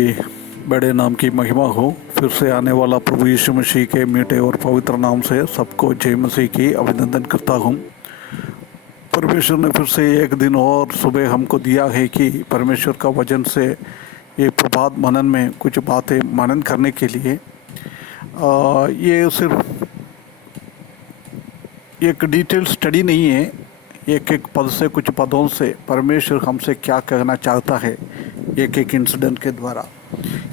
के बड़े नाम की महिमा हो। फिर से आने वाला प्रभु यीशु मसीह के मीठे और पवित्र नाम से सबको जय मसीह की अभिनंदन करता हूँ। परमेश्वर ने फिर से एक दिन और सुबह हमको दिया है कि परमेश्वर का वचन से ये प्रभात मनन में कुछ बातें मनन करने के लिए ये सिर्फ एक डिटेल स्टडी नहीं है। एक एक पद से, कुछ पदों से परमेश्वर हमसे क्या कहना चाहता है एक एक इंसिडेंट के द्वारा,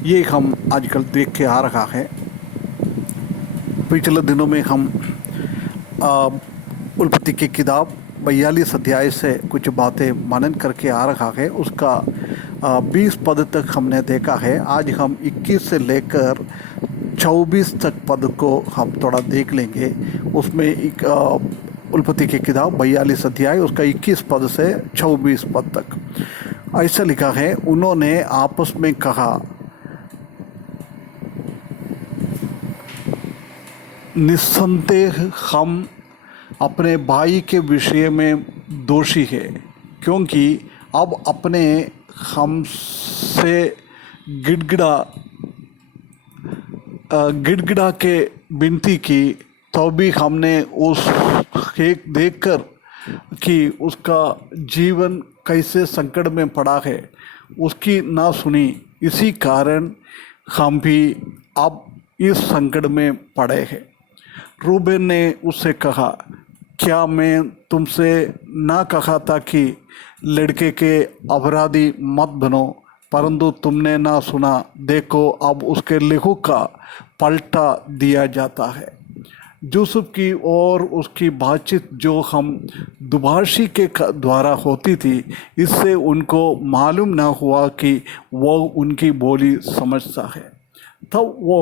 ये हम आजकल देख के आ रहा है। पिछले दिनों में हम उत्पत्ति की किताब 42 अध्याय से कुछ बातें मनन करके आ रहा है। उसका 20 पद तक हमने देखा है। आज हम 21 से लेकर 24 तक पद को हम थोड़ा देख लेंगे। उसमें एक उत्पत्ति की किताब 42 अध्याय उसका 21 पद से 24 पद तक ऐसा लिखा है। उन्होंने आपस में कहा, निस्संदेह हम अपने भाई के विषय में दोषी है, क्योंकि अब अपने हमसे गिड़गिड़ा के विनती की, तो भी हमने उस एक देखकर कि उसका जीवन कैसे संकट में पड़ा है उसकी ना सुनी। इसी कारण हम भी अब इस संकट में पड़े हैं। रूबेन ने उससे कहा, क्या मैं तुमसे ना कहा था कि लड़के के अपराधी मत बनो, परंतु तुमने ना सुना। देखो अब उसके लहू का पलटा दिया जाता है। यूसुफ की और उसकी बातचीत जो हम दुभाषी के द्वारा होती थी, इससे उनको मालूम ना हुआ कि वो उनकी बोली समझता है। तब वो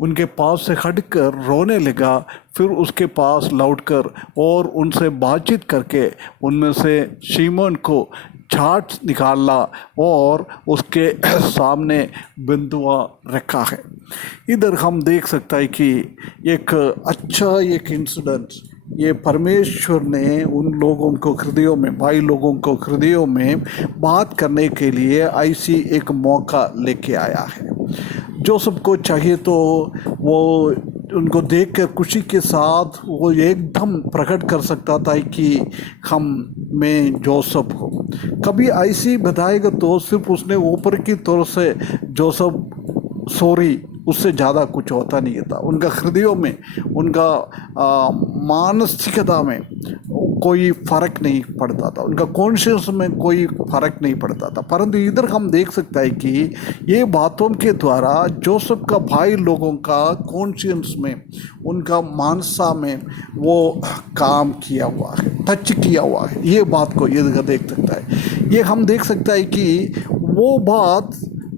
उनके पास से हटकर रोने लगा। फिर उसके पास लौटकर और उनसे बातचीत करके उनमें से शिमोन को छाट निकाला और उसके सामने बिंदुआ रखा है। इधर हम देख सकता है कि एक अच्छा एक इंसिडेंट ये परमेश्वर ने उन लोगों को हृदयों में, भाई लोगों को हृदयों में बात करने के लिए ऐसी एक मौका लेके आया है। जोसेफ को चाहिए तो वो उनको देखकर खुशी के साथ वो एकदम प्रकट कर सकता था कि मैं जोसेफ हूँ। कभी ऐसी बताएगा तो सिर्फ उसने ऊपर की तरफ से जोसेफ सॉरी, उससे ज़्यादा कुछ होता नहीं था। उनका हृदयों में, उनका मानसिकता में कोई फ़र्क नहीं पड़ता था, उनका कॉन्शियस में कोई फ़र्क नहीं पड़ता था। परंतु इधर हम देख सकते हैं कि ये बातों के द्वारा जोसेफ का भाई लोगों का कॉन्शियस में, उनका मानसा में वो काम किया हुआ है, टच किया हुआ है। ये बात को ये देख सकता है। ये हम देख सकता है कि वो बात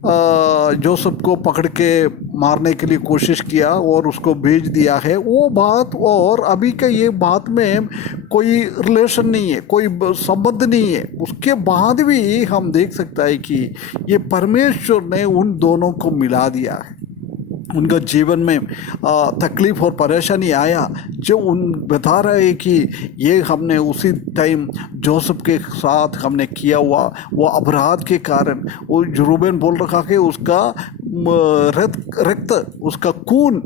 जोसेफ को पकड़ के मारने के लिए कोशिश किया और उसको भेज दिया है, वो बात और अभी का ये बात में कोई रिलेशन नहीं है, कोई संबंध नहीं है। उसके बाद भी हम देख सकता है कि ये परमेश्वर ने उन दोनों को मिला दिया है। उनका जीवन में तकलीफ़ और परेशानी आया, जो उन बता रहे हैं कि ये हमने उसी टाइम जोसेफ के साथ हमने किया हुआ वो अपराध के कारण। वो रूबेन बोल रखा कि उसका रक्त, उसका खून,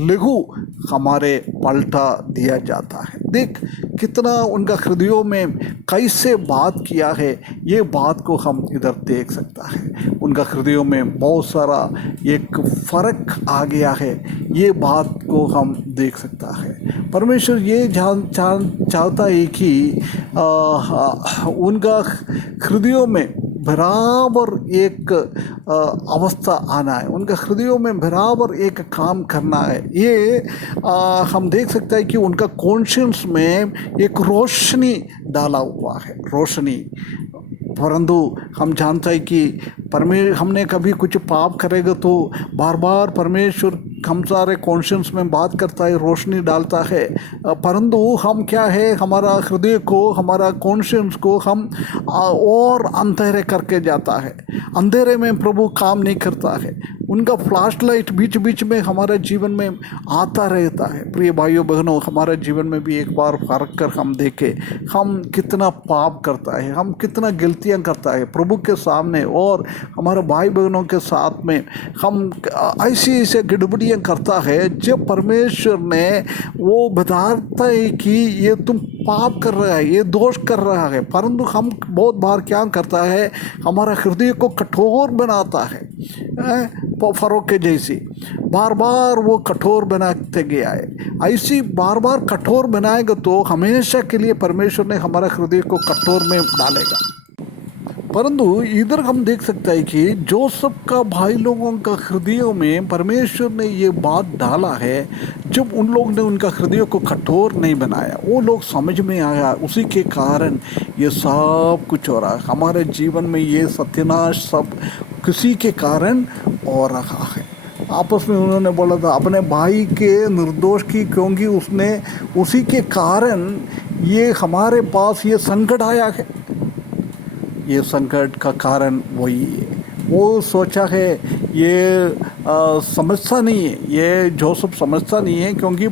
लहू हमारे पलटा दिया जाता है। देख कितना उनका हृदयों में कैसे बात किया है, ये बात को हम इधर देख सकता है। उनका हृदयों में बहुत सारा एक फ़र्क आ गया है, ये बात को हम देख सकता है। परमेश्वर ये चाहता है कि उनका हृदयों में बराबर एक अवस्था आना है, उनका हृदयों में बराबर एक काम करना है। ये हम देख सकते हैं कि उनका कॉन्शियस में एक रोशनी डाला हुआ है, रोशनी। परंतु हम जानते हैं कि हमने कभी कुछ पाप करेगा तो बार बार परमेश्वर हम सारे कॉन्शियस में बात करता है, रोशनी डालता है। परंतु हम क्या है, हमारा हृदय को, हमारा कॉन्शियस को हम और अंधेरे करके जाता है। अंधेरे में प्रभु काम नहीं करता है। उनका फ्लैश लाइट बीच बीच में हमारे जीवन में आता रहता है। प्रिय भाइयों बहनों, हमारे जीवन में भी एक बार फर्क कर हम देखें, हम कितना पाप करता है, हम कितना गलतियां करता है प्रभु के सामने और हमारे भाई बहनों के साथ में। हम ऐसी ऐसे गड़बड़ियाँ करता है जब परमेश्वर ने वो बताता है कि ये तुम पाप कर रहा है, ये दोष कर रहा है, परंतु हम बहुत बार क्या करता है, हमारा हृदय को कठोर बनाता है, फरों के जैसी बार बार वो कठोर बनाते गया है। ऐसी बार बार कठोर बनाएगा तो हमेशा के लिए परमेश्वर ने हमारा हृदय को कठोर में डालेगा। परंतु इधर हम देख सकते हैं कि जोसेफ का भाई लोगों का हृदयों में परमेश्वर ने ये बात डाला है। जब उन लोग ने उनका हृदय को कठोर नहीं बनाया, वो लोग समझ में आया, उसी के कारण ये सब कुछ हो रहा है हमारे जीवन में। ये सत्यानाश सब किसी के कारण हो रहा है। आपस में उन्होंने बोला था अपने भाई के निर्दोष की, क्योंकि उसने उसी के कारण ये हमारे पास ये संकट आया है। ये संकट का कारण वही है। वो सोचा है ये समझता नहीं है, ये जोसेफ समझता नहीं है, क्योंकि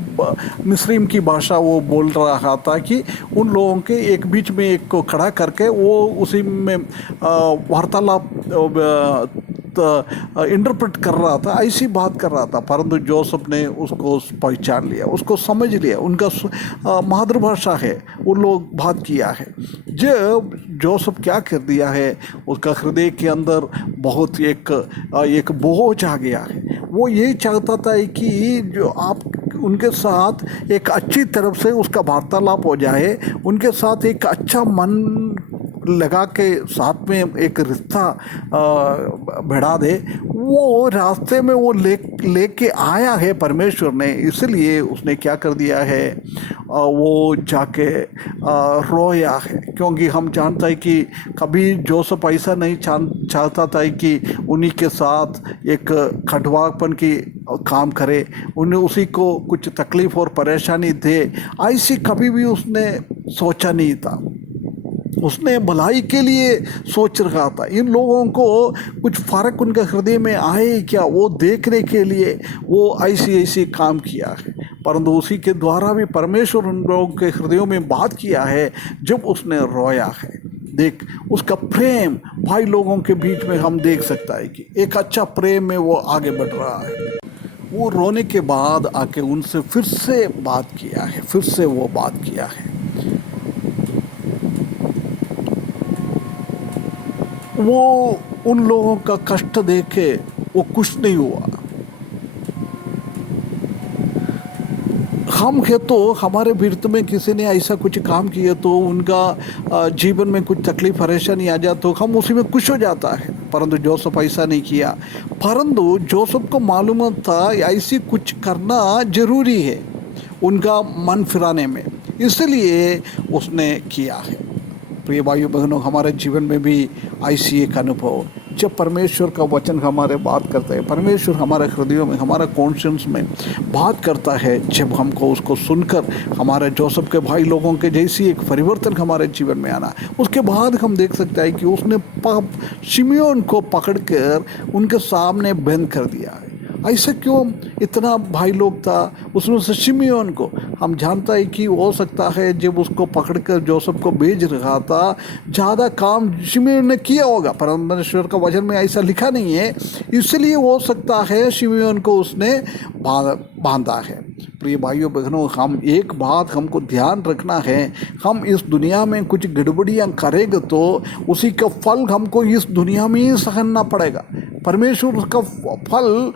मिस्रीम की भाषा वो बोल रहा था कि उन लोगों के एक बीच में एक को खड़ा करके वो उसी में वार्तालाप इंटरप्रेट कर रहा था, ऐसी बात कर रहा था। परंतु जोसेफ ने उसको पहचान लिया, उसको समझ लिया, उनका मातृभाषा है, वो लोग बात किया है। जब जोसेफ क्या कर दिया है, उसका हृदय के अंदर बहुत एक बोझ आ गया है। वो यही चाहता था कि जो आप उनके साथ एक अच्छी तरफ से उसका वार्तालाप हो जाए, उनके साथ एक अच्छा मन लगा के साथ में एक रिश्ता बढ़ा दे। वो रास्ते में वो लेके आया है परमेश्वर ने, इसलिए उसने क्या कर दिया है, वो जाके रोया है। क्योंकि हम जानते हैं कि कभी जोसेफ ऐसा नहीं चाहता था कि उन्हीं के साथ एक खटवापन की काम करे, उन्हें उसी को कुछ तकलीफ और परेशानी दे, ऐसी कभी भी उसने सोचा नहीं था। उसने भलाई के लिए सोच रहा था। इन लोगों को कुछ फ़र्क उनके हृदय में आए क्या, वो देखने के लिए वो ऐसी काम किया है। परंतु उसी के द्वारा भी परमेश्वर उन लोगों के हृदयों में बात किया है जब उसने रोया है। देख, उसका प्रेम भाई लोगों के बीच में हम देख सकता है कि एक अच्छा प्रेम में वो आगे बढ़ रहा है। वो रोने के बाद आके उनसे फिर से बात किया है, फिर से वो बात किया है। वो उन लोगों का कष्ट देखे वो कुछ नहीं हुआ। हम है तो हमारे विरुद्ध में किसी ने ऐसा कुछ काम किया तो उनका जीवन में कुछ तकलीफ परेशानी आ जाए तो हम उसी में खुश हो जाता है। परंतु जोसेफ ऐसा नहीं किया। परंतु जोसेफ को मालूम था ऐसी कुछ करना जरूरी है उनका मन फिराने में, इसलिए उसने किया है। प्रिय भाइयों बहनों, हमारे जीवन में भी ऐसी एक अनुभव, जब परमेश्वर का वचन हमारे बात करता है, परमेश्वर हमारे हृदयों में, हमारे कॉन्शियंस में बात करता है, जब हमको उसको सुनकर हमारे जोसेफ के भाई लोगों के जैसी एक परिवर्तन हमारे जीवन में आना, उसके बाद हम देख सकते हैं कि उसने शिमियोन को पकड़कर उनके सामने बंद कर दिया है। ऐसा क्यों? इतना भाई लोग था, उसमें से शिमियोन को हम जानता है कि हो सकता है जब उसको पकड़कर जोसेफ को भेज रहा था ज़्यादा काम शिमियोन ने किया होगा, परमेश्वर का वचन में ऐसा लिखा नहीं है, इसलिए हो सकता है शिमियोन को उसने बांधा है। प्रिय भाइयों बहनों, हम एक बात हमको ध्यान रखना है, हम इस दुनिया में कुछ गड़बड़ियाँ करेंगे तो उसी का फल हमको इस दुनिया में ही सहना पड़ेगा। परमेश्वर उसका फल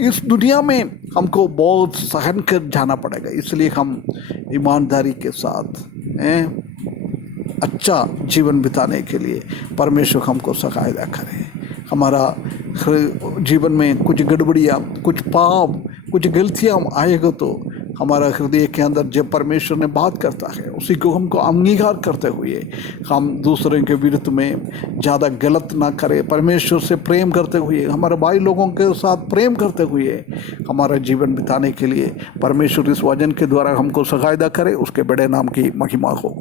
इस दुनिया में हमको बहुत सहन कर जाना पड़ेगा। इसलिए हम ईमानदारी के साथ अच्छा जीवन बिताने के लिए परमेश्वर हमको सहायता करे। हमारा जीवन में कुछ गड़बड़ियाँ, कुछ पाप, कुछ गलतियाँ आएगा तो हमारा हृदय के अंदर जब परमेश्वर ने बात करता है उसी को हमको अंगीकार करते हुए हम दूसरे के विरुद्ध में ज़्यादा गलत ना करें, परमेश्वर से प्रेम करते हुए, हमारे भाई लोगों के साथ प्रेम करते हुए हमारा जीवन बिताने के लिए परमेश्वर इस वचन के द्वारा हमको सहायता करे। उसके बड़े नाम की महिमा हो।